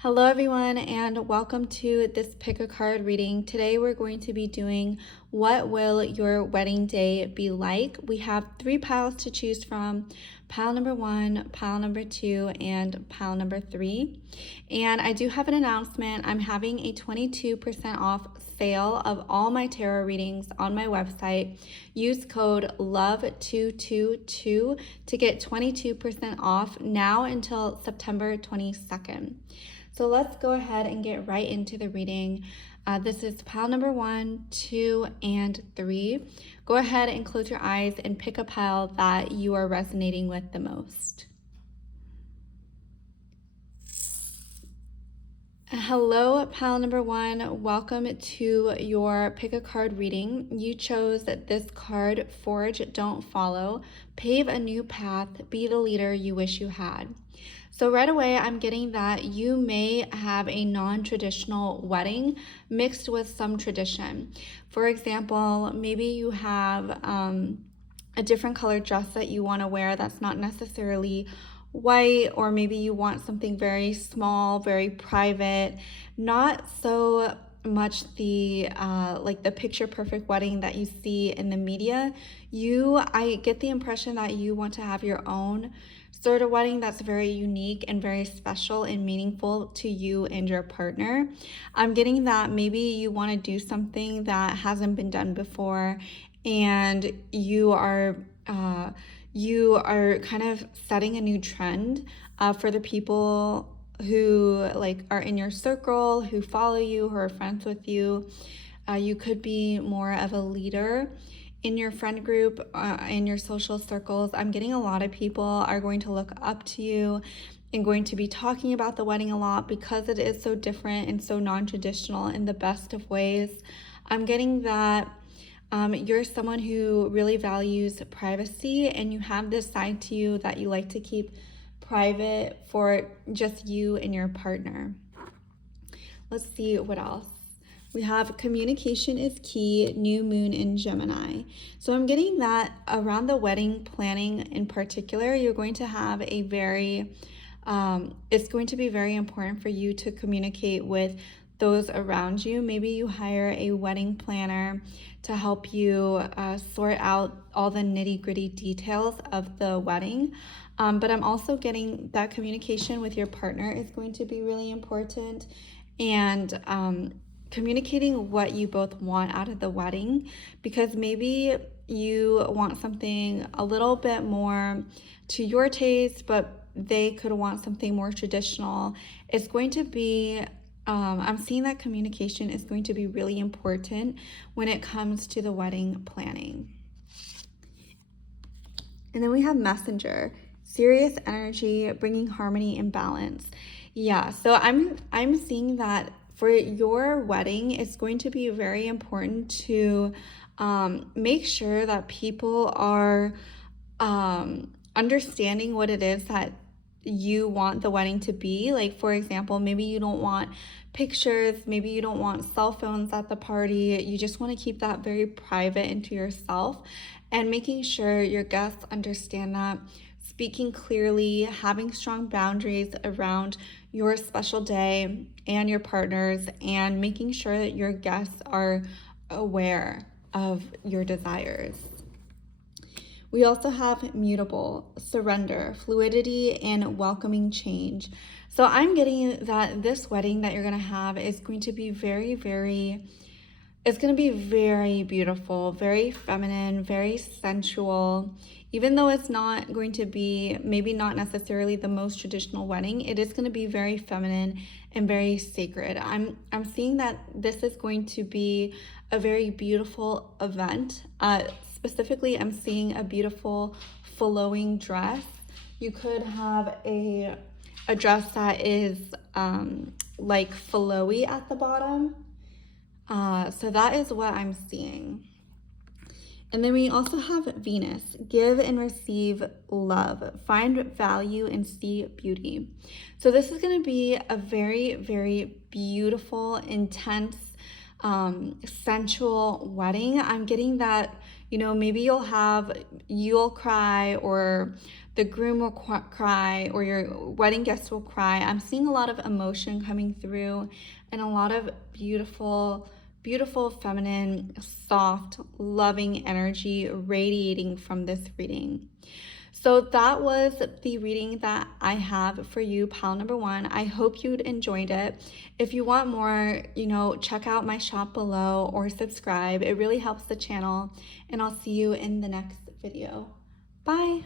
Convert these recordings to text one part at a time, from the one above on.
Hello everyone and welcome to this pick a card reading. Today we're going to be doing what will your wedding day be like. We have 3 piles to choose from: pile number 1, pile number 2, and pile number 3. And I do have an announcement. I'm having a 22% off sale of all my tarot readings on my website. Use code LOVE222 to get 22% off now until September 22nd. So let's go ahead and get right into the reading. This is pile number 1, 2, and 3. Go ahead and close your eyes and pick a pile that you are resonating with the most. Hello, pile number 1. Welcome to your pick a card reading. You chose this card: Forge, Don't Follow, Pave a New Path, Be the Leader You Wish You Had. So right away, I'm getting that you may have a non-traditional wedding mixed with some tradition. For example, maybe you have a different colored dress that you want to wear that's not necessarily white, or maybe you want something very small, very private, not so much the like the picture perfect wedding that you see in the media. I get the impression that you want to have your own sort of wedding that's very unique and very special and meaningful to you and your partner. I'm getting that maybe you want to do something that hasn't been done before, and you are kind of setting a new trend for the people who are in your circle, who follow you, who are friends with you. You could be more of a leader in your friend group, in your social circles. I'm getting a lot of people are going to look up to you and going to be talking about the wedding a lot because it is so different and so non-traditional in the best of ways. I'm getting that you're someone who really values privacy, and you have this side to you that you like to keep private for just you and your partner. Let's see what else. We have communication is key, new moon in Gemini. So I'm getting that around the wedding planning in particular, you're going to have a it's going to be very important for you to communicate with those around you. Maybe you hire a wedding planner to help you sort out all the nitty-gritty details of the wedding. But I'm also getting that communication with your partner is going to be really important, and communicating what you both want out of the wedding, because maybe you want something a little bit more to your taste, but they could want something more traditional. It's going to be I'm seeing that communication is going to be really important when it comes to the wedding planning. And then we have Messenger, serious energy, bringing harmony and balance. Yeah, so I'm seeing that for your wedding, it's going to be very important to make sure that people are understanding what it is that you want the wedding to be. Like, for example, maybe you don't want pictures, maybe you don't want cell phones at the party. You just want to keep that very private and to yourself, and making sure your guests understand that. Speaking clearly, having strong boundaries around your special day and your partners, and making sure that your guests are aware of your desires. We also have mutable, surrender, fluidity, and welcoming change. So I'm getting that this wedding that you're going to have is going to be it's going to be very beautiful, very feminine, very sensual. Even though it's not going to be maybe not necessarily the most traditional wedding, it is going to be very feminine and very sacred. I'm seeing that this is going to be a very beautiful event. Specifically, I'm seeing a beautiful flowing dress. You could have a dress that is like flowy at the bottom. So that is what I'm seeing. And then we also have Venus, give and receive love, find value and see beauty. So this is going to be a very, very beautiful, intense, sensual wedding. I'm getting that, maybe you'll cry, or the groom will cry, or your wedding guests will cry. I'm seeing a lot of emotion coming through and a lot of beautiful, beautiful, feminine, soft, loving energy radiating from this reading. So that was the reading that I have for you, pile number 1. I hope you enjoyed it. If you want more, check out my shop below or subscribe. It really helps the channel, and I'll see you in the next video. Bye.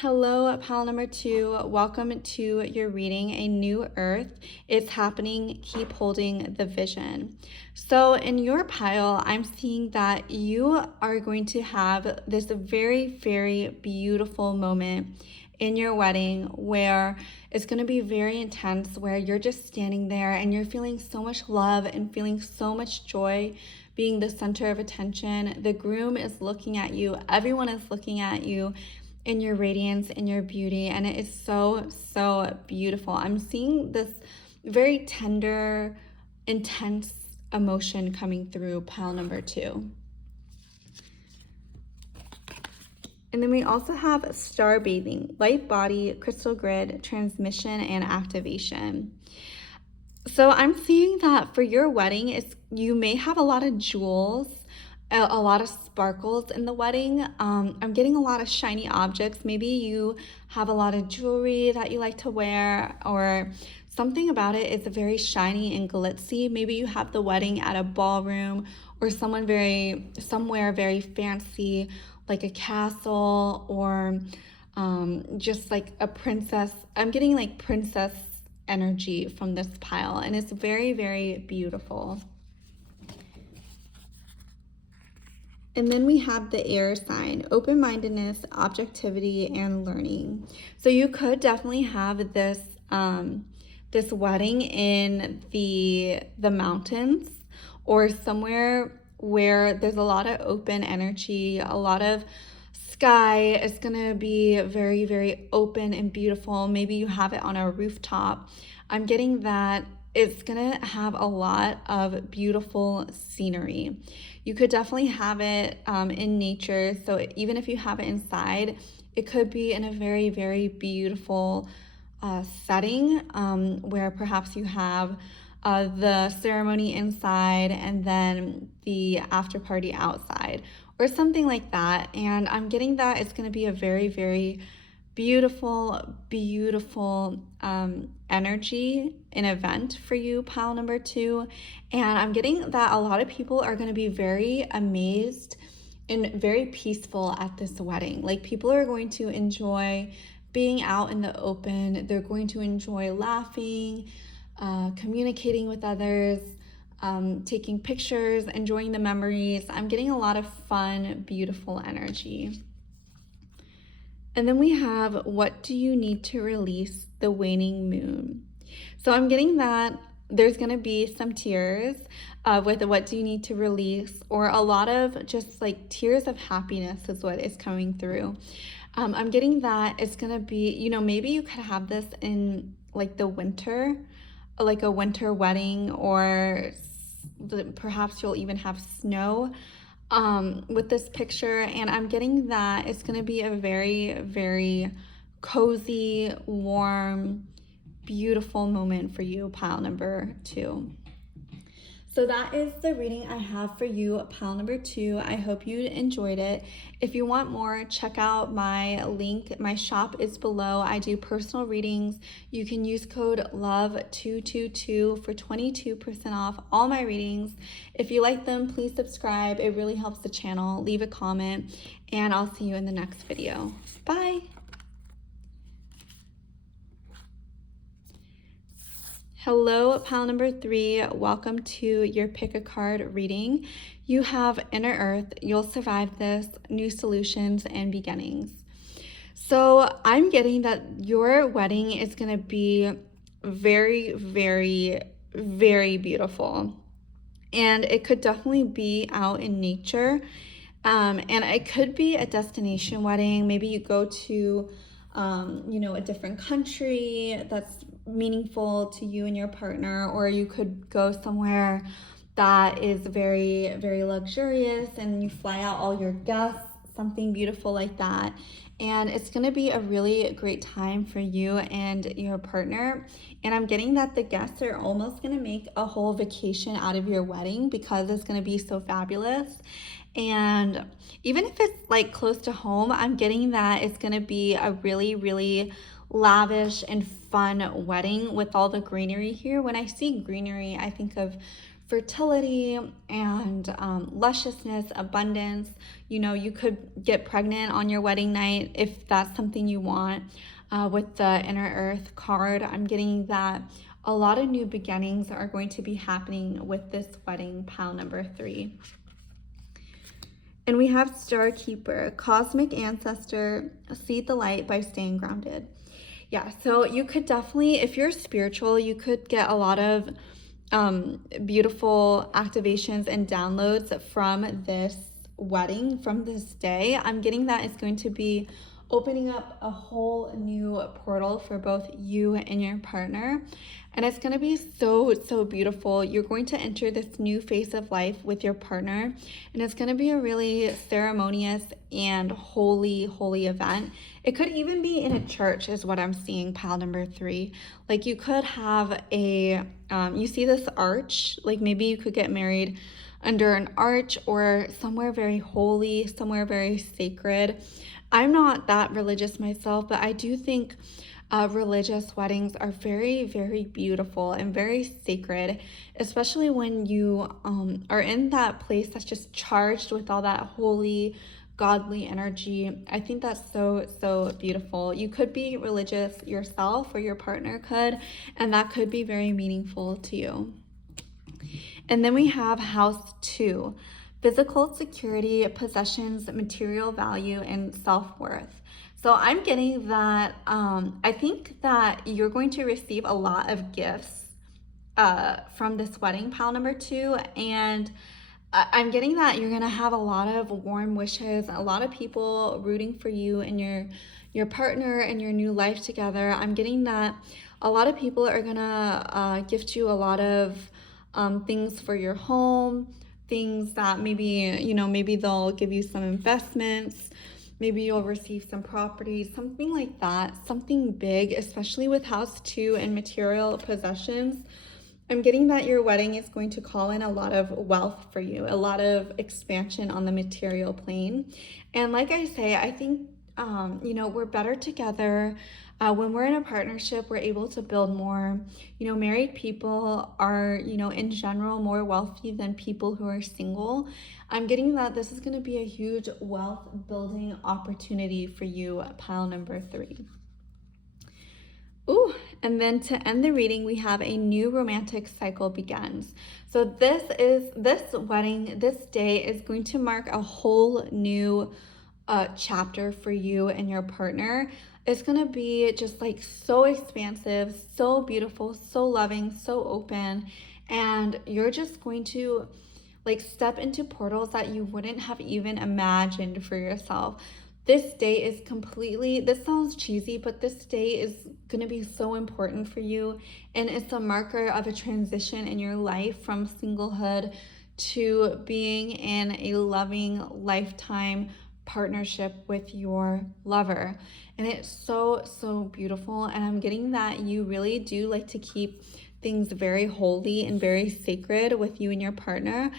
Hello, pile number 2. Welcome to your reading, A New Earth. It's happening. Keep holding the vision. So in your pile, I'm seeing that you are going to have this very, very beautiful moment in your wedding where it's going to be very intense, where you're just standing there and you're feeling so much love and feeling so much joy, being the center of attention. The groom is looking at you. Everyone is looking at you in your radiance, in your beauty, and it is so, so beautiful. I'm seeing this very tender, intense emotion coming through pile number 2. And then we also have star bathing, light body, crystal grid, transmission, and activation. So I'm seeing that for your wedding, you may have a lot of jewels, a lot of sparkles in the wedding. I'm getting a lot of shiny objects. Maybe you have a lot of jewelry that you like to wear, or something about it is very shiny and glitzy. Maybe you have the wedding at a ballroom or somewhere very fancy, like a castle, or just like a princess. I'm getting like princess energy from this pile, and it's very, very beautiful. And then we have the air sign, open-mindedness, objectivity, and learning. So you could definitely have this this wedding in the mountains, or somewhere where there's a lot of open energy, a lot of sky. It's gonna be very, very open and beautiful. Maybe you have it on a rooftop. I'm getting that it's gonna have a lot of beautiful scenery. You could definitely have it in nature. So even if you have it inside, it could be in a very, very beautiful setting where perhaps you have the ceremony inside and then the after party outside, or something like that. And I'm getting that it's going to be a very, very beautiful, beautiful energy, an event for you, pile number 2. And I'm getting that a lot of people are going to be very amazed and very peaceful at this wedding. Like, people are going to enjoy being out in the open. They're going to enjoy laughing, communicating with others, taking pictures, enjoying the memories. I'm getting a lot of fun, beautiful energy. And then we have, what do you need to release, the waning moon. So I'm getting that there's going to be some tears with what do you need to release, or a lot of just like tears of happiness is what is coming through. I'm getting that it's going to be, maybe you could have this in like the winter, like a winter wedding, or perhaps you'll even have snow with this picture. And I'm getting that it's going to be a very, very cozy, warm, beautiful moment for you, pile number 2. So that is the reading I have for you, pile number 2. I hope you enjoyed it. If you want more, check out my link. My shop is below. I do personal readings. You can use code LOVE222 for 22% off all my readings. If you like them, please subscribe. It really helps the channel. Leave a comment, and I'll see you in the next video. Bye. Hello, pile number 3. Welcome to your pick a card reading. You have Inner Earth, you'll survive this, new solutions and beginnings. So I'm getting that your wedding is going to be very, very, very beautiful. And it could definitely be out in nature. And it could be a destination wedding. Maybe you go to, a different country that's meaningful to you and your partner, or you could go somewhere that is very, very luxurious, and you fly out all your guests, something beautiful like that. And it's gonna be a really great time for you and your partner. And I'm getting that the guests are almost gonna make a whole vacation out of your wedding because it's gonna be so fabulous. And even if it's like close to home, I'm getting that it's gonna be a really, really lavish and fun wedding with all the greenery here. When I see greenery, I think of fertility and lusciousness, abundance. You know, you could get pregnant on your wedding night if that's something you want. With the Inner Earth card, I'm getting that a lot of new beginnings are going to be happening with this wedding, pile number 3. And we have Star Keeper, Cosmic Ancestor, see the light by staying grounded. Yeah, so you could definitely, if you're spiritual, you could get a lot of beautiful activations and downloads from this wedding, from this day. I'm getting that it's going to be opening up a whole new portal for both you and your partner. And it's going to be so, so beautiful. You're going to enter this new phase of life with your partner, and it's going to be a really ceremonious and holy, holy event. It could even be in a church is what I'm seeing, pile number 3. Like you could have a, you see this arch, like maybe you could get married under an arch or somewhere very holy, somewhere very sacred. I'm not that religious myself, but I do think religious weddings are very, very beautiful and very sacred, especially when you are in that place that's just charged with all that holy, godly energy. I think that's so, so beautiful. You could be religious yourself, or your partner could, and that could be very meaningful to you. And then we have house 2, physical security, possessions, material value, and self-worth. So I'm getting that I think that you're going to receive a lot of gifts from this wedding, pile number 2. And I'm getting that you're going to have a lot of warm wishes, a lot of people rooting for you and your partner and your new life together. I'm getting that a lot of people are going to gift you a lot of things for your home, things that maybe, you know, maybe they'll give you some investments. Maybe you'll receive some properties, something like that, something big, especially with house 2 and material possessions. I'm getting that your wedding is going to call in a lot of wealth for you, a lot of expansion on the material plane. And like I say, I think, you know, we're better together. When we're in a partnership, we're able to build more. You know, married people are, you know, in general more wealthy than people who are single. I'm getting that this is going to be a huge wealth building opportunity for you, pile number 3. Ooh, and then to end the reading, we have a new romantic cycle begins. So this wedding, this day is going to mark a whole new chapter for you and your partner. It's going to be just like so expansive, so beautiful, so loving, so open. And you're just going to like step into portals that you wouldn't have even imagined for yourself. This day is completely, this sounds cheesy, but this day is going to be so important for you. And it's a marker of a transition in your life from singlehood to being in a loving lifetime partnership with your lover. And it's so, so beautiful. And I'm getting that you really do like to keep things very holy and very sacred with you and your partner.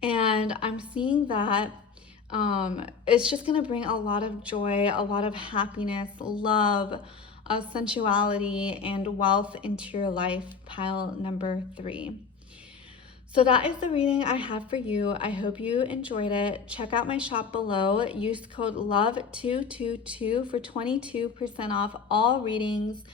And I'm seeing that it's just going to bring a lot of joy, a lot of happiness, love, sensuality, and wealth into your life, pile number 3. So that is the reading I have for you. I hope you enjoyed it. Check out my shop below. Use code LOVE222 for 22% off all readings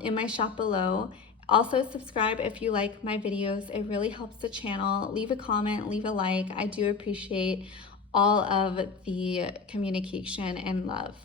in my shop below. Also subscribe if you like my videos. It really helps the channel. Leave a comment, leave a like. I do appreciate all of the communication and love.